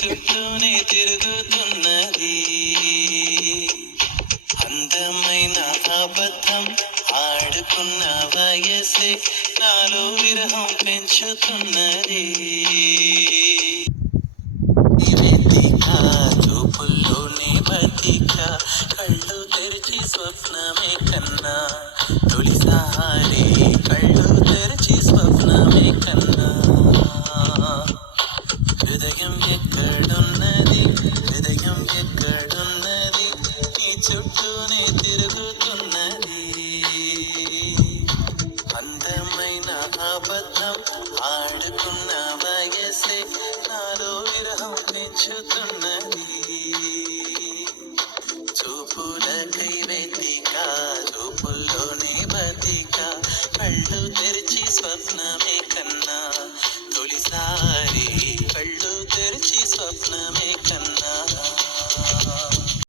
చుట్టూనే తిరుగుతున్నది. అందమైన అబద్ధం ఆడుకున్న వయసే నాలో విరహం పెంచుతున్నది. చూపుల్లోనే బతిక కళ్ళు తెరిచి స్వప్నమే కన్నా, తొలిసారి కళ్ళు తెరిచి స్వప్నమే కన్నా. హృదయం ఎక్కడున్నది, హృదయం ఎక్కడున్నది, నీ చుట్టూనే తిరుగుతున్నది. అందమైన అబద్ధం ఆడుకున్న వయసే నాలో విరహం పెంచుతున్నది.